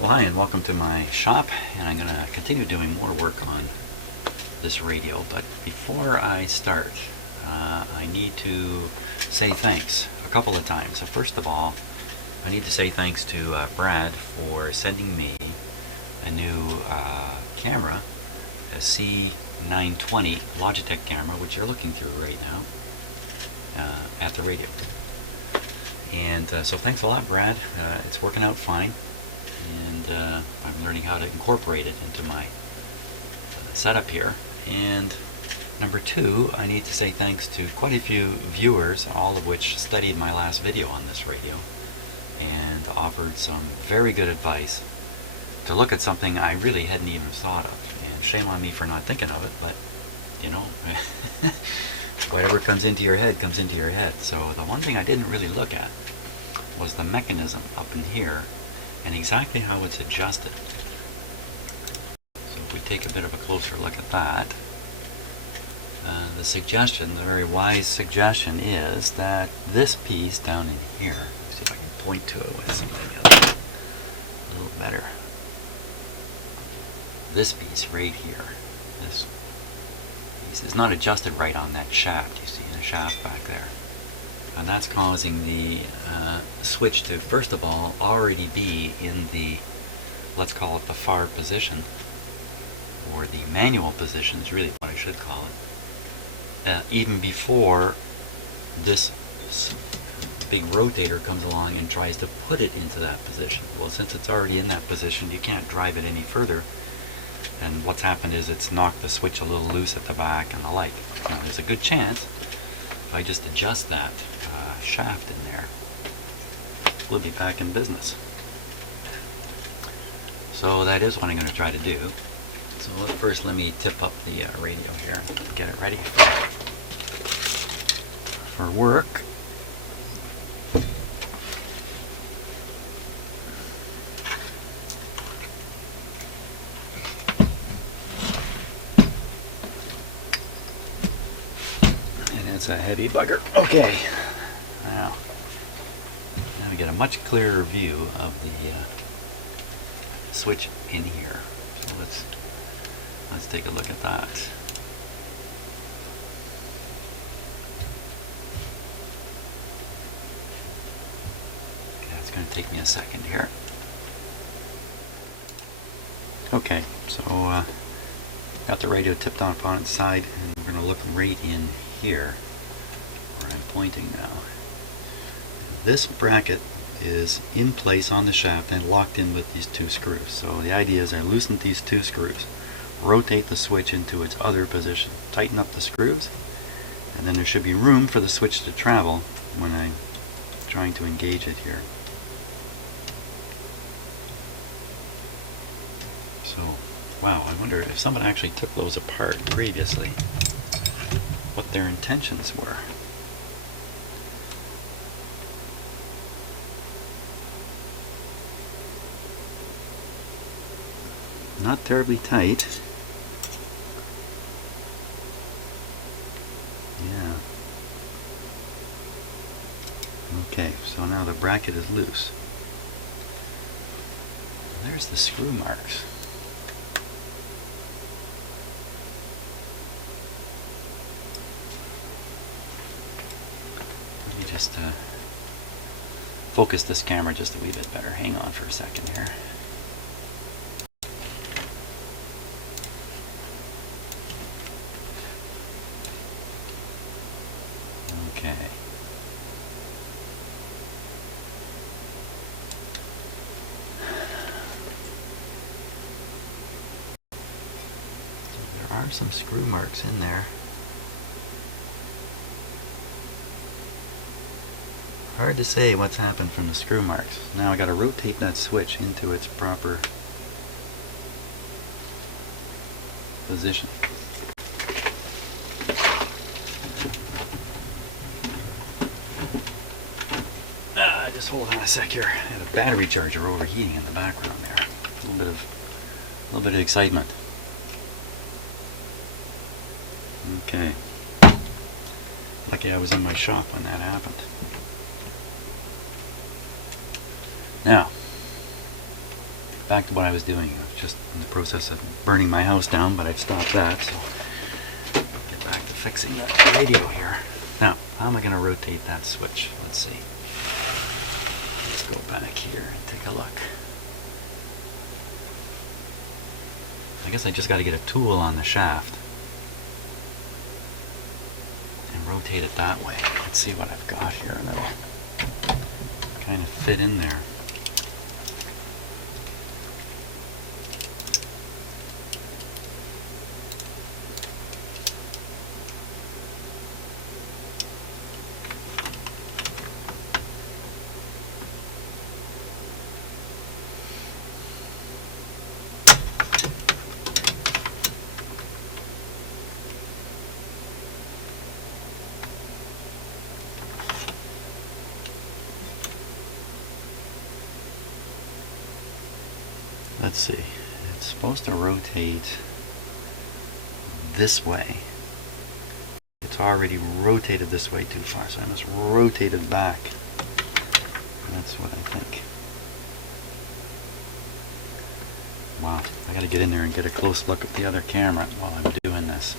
Well, hi and welcome to my shop, and I'm going to continue doing more work on this radio, but before I start, I need to say thanks a couple of times. So first of all, I need to say thanks to Brad for sending me a new camera, a C920 Logitech camera, which you're looking through right now at the radio. And so thanks a lot, Brad. It's working out fine, and I'm learning how to incorporate it into my setup here. And number two, I need to say thanks to quite a few viewers, all of which studied my last video on this radio and offered some very good advice to look at something I really hadn't even thought of. And shame on me for not thinking of it, but you know, whatever comes into your head comes into your head. So the one thing I didn't really look at was the mechanism up in here and exactly how it's adjusted. So if we take a bit of a closer look at that, the suggestion, the very wise suggestion, is that this piece down in here, see if I can point to it with something a little better. This piece right here, this piece is not adjusted right on that shaft. You see the shaft back there, and that's causing the switch to, first of all, already be in the, let's call it the far position, or the manual position is really what I should call it, even before this big rotator comes along and tries to put it into that position. Well, since it's already in that position, you can't drive it any further, and what's happened is it's knocked the switch a little loose at the back and the like. Now, there's a good chance if I just adjust that shaft in there, we'll be back in business. So that is what I'm going to try to do. So first let me tip up the radio here and get it ready for work. And it's a heavy bugger. Okay. Now we get a much clearer view of the switch in here. So let's take a look at that. Okay, it's going to take me a second here. Okay, so got the radio tipped on upon its side, and we're going to look right in here where I'm pointing now. This bracket is in place on the shaft and locked in with these two screws. So the idea is I loosen these two screws, rotate the switch into its other position, tighten up the screws, and then there should be room for the switch to travel when I'm trying to engage it here. So, wow, I wonder if someone actually took those apart previously, what their intentions were. Not terribly tight. Yeah. Okay, so now the bracket is loose. There's the screw marks. Let me just focus this camera just a wee bit better. Hang on for a second here. Okay. So there are some screw marks in there. Hard to say what's happened from the screw marks. Now I got to rotate that switch into its proper position. Just hold on a sec here. I have a battery charger overheating in the background there. A little bit of excitement. Okay. Lucky I was in my shop when that happened. Now, back to what I was doing. I was just in the process of burning my house down, but I've stopped that, so get back to fixing the radio here. Now, how am I going to rotate that switch? Let's see. Let's go back here and take a look. I guess I just got to get a tool on the shaft and rotate it that way. Let's see what I've got here, and it'll kind of fit in there. Let's see, it's supposed to rotate this way. It's already rotated this way too far, so I must rotate it back. That's what I think. Wow, I gotta get in there and get a close look at the other camera while I'm doing this.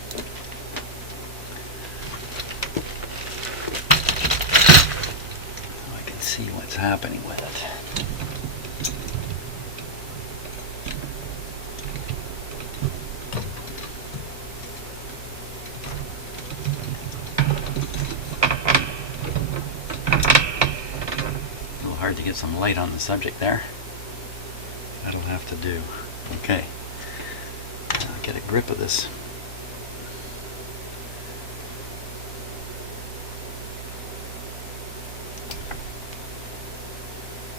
So I can see what's happening with it. Hard to get some light on the subject there. That'll have to do. Okay. Now get a grip of this.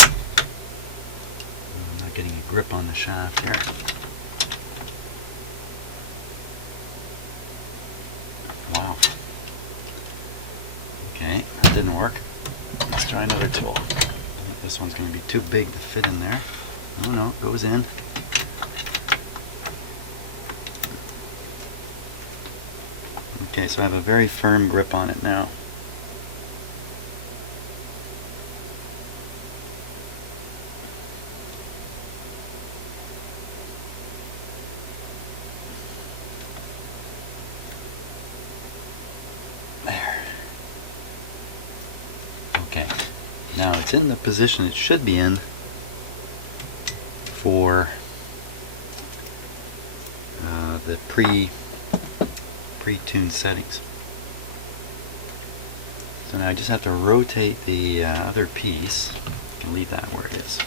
I'm not getting a grip on the shaft here. Wow. Okay, that didn't work. Let's try another tool. This one's going to be too big to fit in there. Oh no, it goes in. Okay, so I have a very firm grip on it now. There. Okay. Now it's in the position it should be in for the pre-tuned settings. So now I just have to rotate the other piece. I can leave that where it is.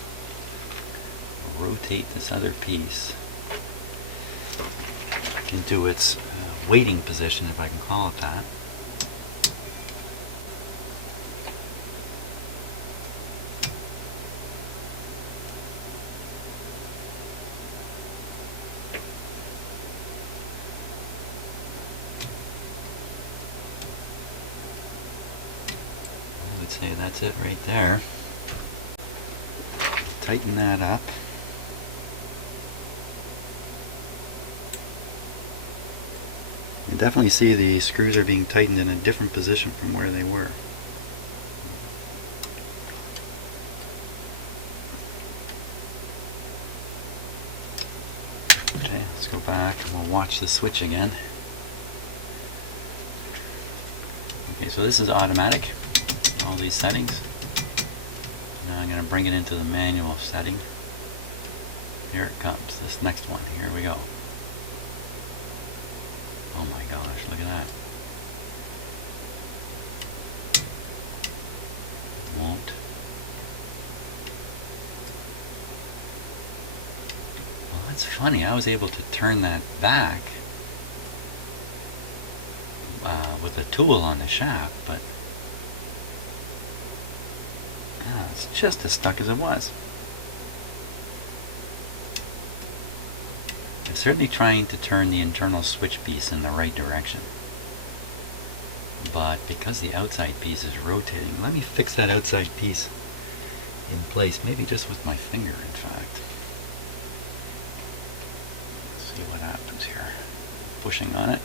Rotate this other piece into its waiting position, if I can call it that. Say that's it right there. Tighten that up. You definitely see the screws are being tightened in a different position from where they were. Okay, let's go back and we'll watch the switch again. Okay, so this is automatic. All these settings. Now I'm going to bring it into the manual setting. Here it comes, this next one. Here we go. Oh my gosh, look at that. Won't. Well, that's funny. I was able to turn that back with a tool on the shaft, but it's just as stuck as it was. I'm certainly trying to turn the internal switch piece in the right direction. But because the outside piece is rotating, let me fix that outside piece in place, maybe just with my finger in fact. Let's see what happens here. Pushing on it.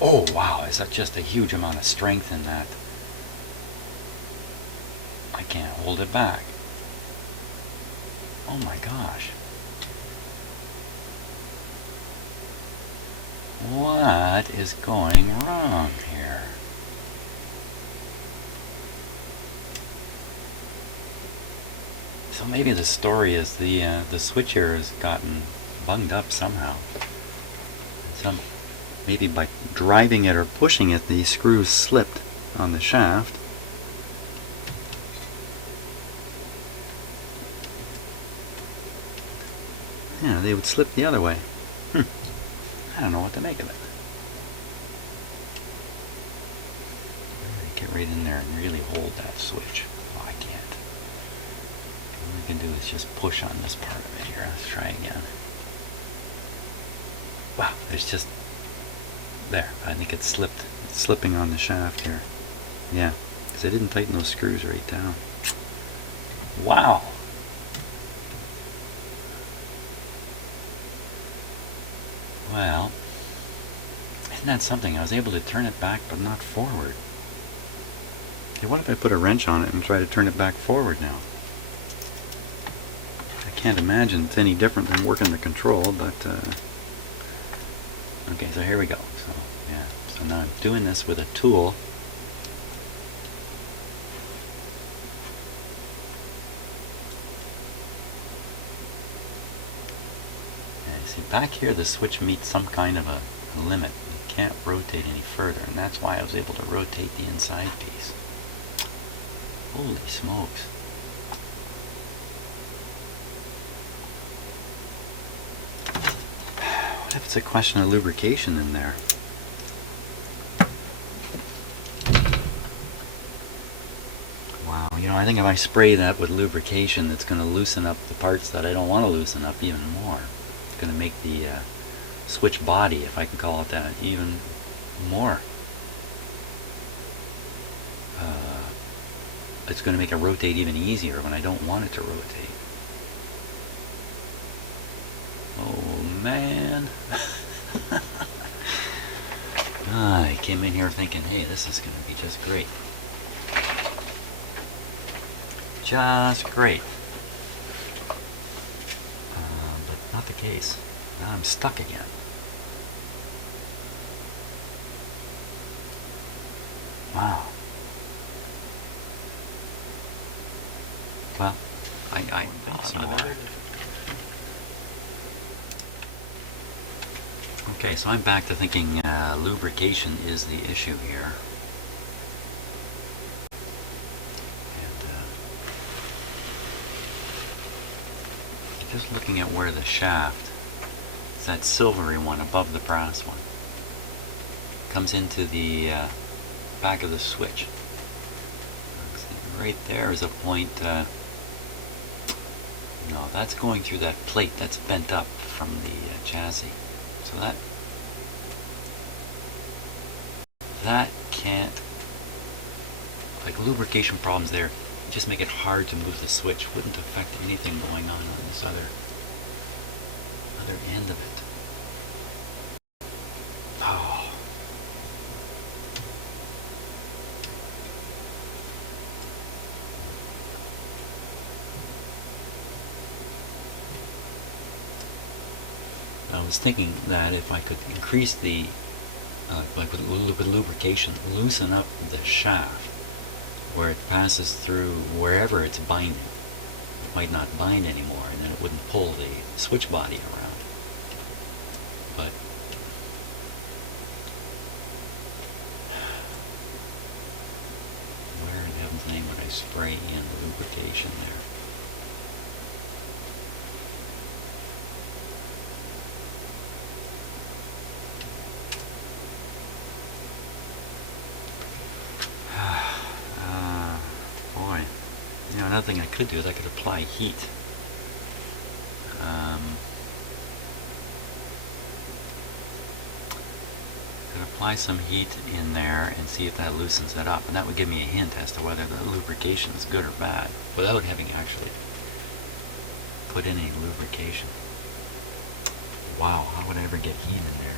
Oh wow, is that just a huge amount of strength in that? I can't hold it back. Oh my gosh. What is going wrong here? So maybe the story is the switch here has gotten bunged up somehow. Maybe by driving it or pushing it, the screws slipped on the shaft. Yeah, they would slip the other way. I don't know what to make of it. Get right in there and really hold that switch. Oh, I can't. All we can do is just push on this part of it here. Let's try again. Wow, there's just... There, I think it slipped. It's slipping on the shaft here. Yeah, because I didn't tighten those screws right down. Wow! Well, isn't that something? I was able to turn it back, but not forward. Okay, what if I put a wrench on it and try to turn it back forward now? I can't imagine it's any different than working the control, but... Okay, so here we go. So, yeah. So now I'm doing this with a tool. And see, back here the switch meets some kind of a limit. It can't rotate any further, and that's why I was able to rotate the inside piece. Holy smokes. What if it's a question of lubrication in there? Wow, you know, I think if I spray that with lubrication, it's going to loosen up the parts that I don't want to loosen up even more. It's going to make the switch body, if I can call it that, even more. It's going to make it rotate even easier when I don't want it to rotate. Oh man. I came in here thinking, hey, this is going to be just great. Just great. But not the case. Now I'm stuck again. Wow. Well, I think some more. Okay, so I'm back to thinking lubrication is the issue here. And just looking at where the shaft, it's that silvery one above the brass one, comes into the back of the switch. Right there is a point, no, that's going through that plate that's bent up from the chassis. So that can't, like lubrication problems there, just make it hard to move the switch. Wouldn't affect anything going on this other end of it. Oh. I was thinking that if I could increase the, like with lubrication, loosen up the shaft where it passes through wherever it's binding. It might not bind anymore, and then it wouldn't pull the switch body around. But where in heaven's name would I spray in the lubrication there? Another thing I could do is I could apply heat. Could apply some heat in there and see if that loosens it up, and that would give me a hint as to whether the lubrication is good or bad, without having actually put in any lubrication. Wow, how would I ever get heat in there?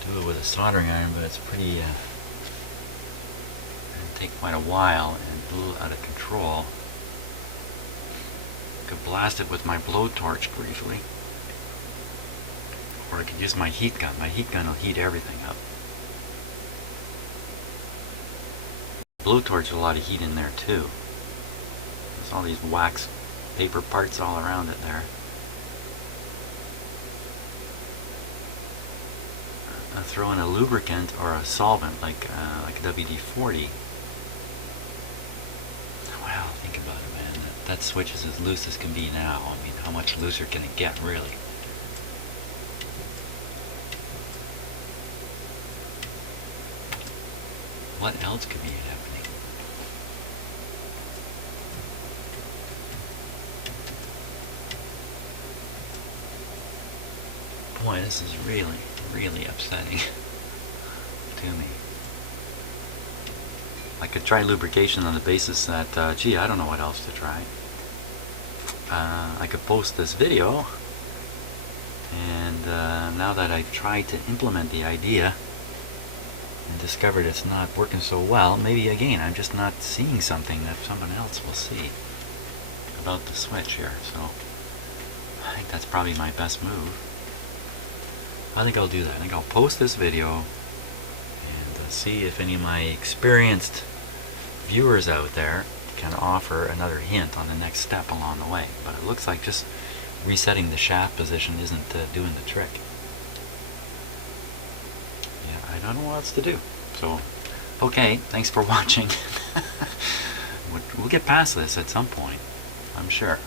Could do it with a soldering iron, but it's pretty take quite a while and a little out of control. I could blast it with my blowtorch briefly, or I could use my heat gun. My heat gun will heat everything up. Blowtorch, a lot of heat in there too. There's all these wax paper parts all around it there. I'll throw in a lubricant or a solvent like WD-40. Well, think about it, man. That switch is as loose as can be now. I mean, how much looser can it get, really? What else could be happening? Boy, this is really, really upsetting to me. I could try lubrication on the basis that, gee, I don't know what else to try. I could post this video, and now that I've tried to implement the idea and discovered it's not working so well, maybe again I'm just not seeing something that someone else will see about the switch here. So I think that's probably my best move. I think I'll do that. I think I'll post this video and see if any of my experienced viewers out there can offer another hint on the next step along the way. But it looks like just resetting the shaft position isn't doing the trick. Yeah, I don't know what else to do. So, okay, thanks for watching. We'll get past this at some point, I'm sure.